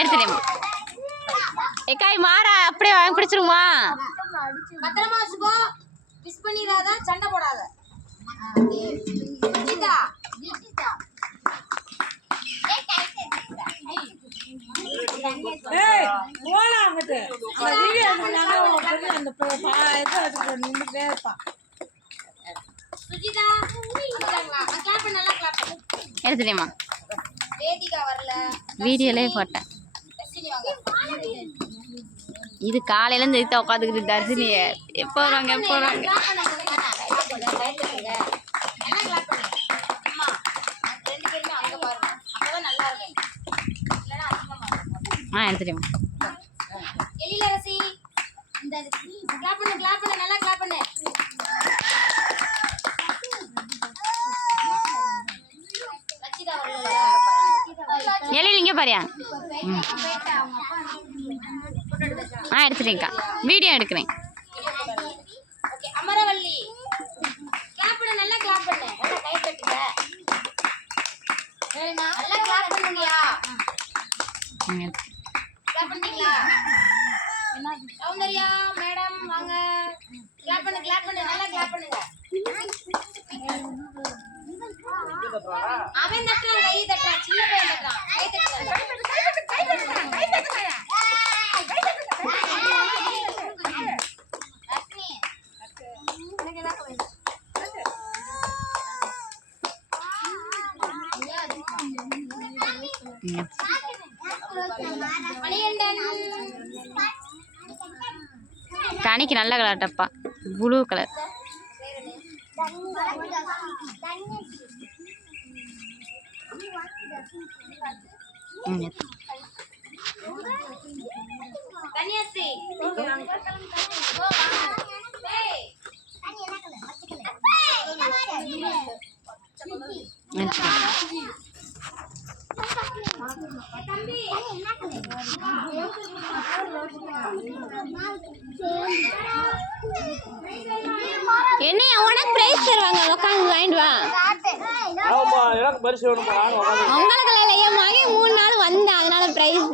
எடுத்துட்டேன் ஏக்காய் மாறா அப்படியே வாங்கி பிடிச்சிருமா? பத்திரமா வச்சுக்கோ. மிஸ் பண்ணிடாத சண்டை போடாத. கீதா ஏய் போலாம் அங்கிட்டு. வீடியோ அந்த இது நின்றுட்டே இருப்பான் சுஜிதா எடுத்துட்டேம்மா வீடியோலே போட்டேன். இது காலையில இருந்து எடுத்து உட்காந்துக்கிட்டு தர்ஷினிய எப்போ வராங்க எப்போ வராங்க ஆ எடுத்துட்டேம்மா எழிலரசி இந்த கிளாப் பண்ணு கிளாப் பண்ணு நல்லா கிளாப் பண்ணு ரச்சிதா வரல எழில் இங்கே பாரியா ஆ எடுத்துட்டேங்க்கா வீடியோ எடுக்கிறேன். ஓகே அமரவள்ளி கிளாப் பண்ணு நல்லா கிளாப் பண்ணு. நல்லா கை தட்டுங்க. நல்லா கிளாப் பண்ணுங்கயா. கிளாப் பண்ணீங்களா சௌந்தர்யா மேடம் வாங்க. கிளாப் பண்ணு கிளாப் பண்ணு. நல்லா கிளாப் பண்ணுங்க. அவன் தட்டுறான் கனிக்கு நல்ல கலர் டப்பா ப்ளூ கலர் ம் என்னையா உனக்கு பிரைஸ் தருவாங்க உட்காந்து வாங்கிட்டு வா. எனக்கு பரிசு உங்களுக்கு இல்லை என் மகன் மூணு நாள் வந்தேன் அதனால பிரைஸ்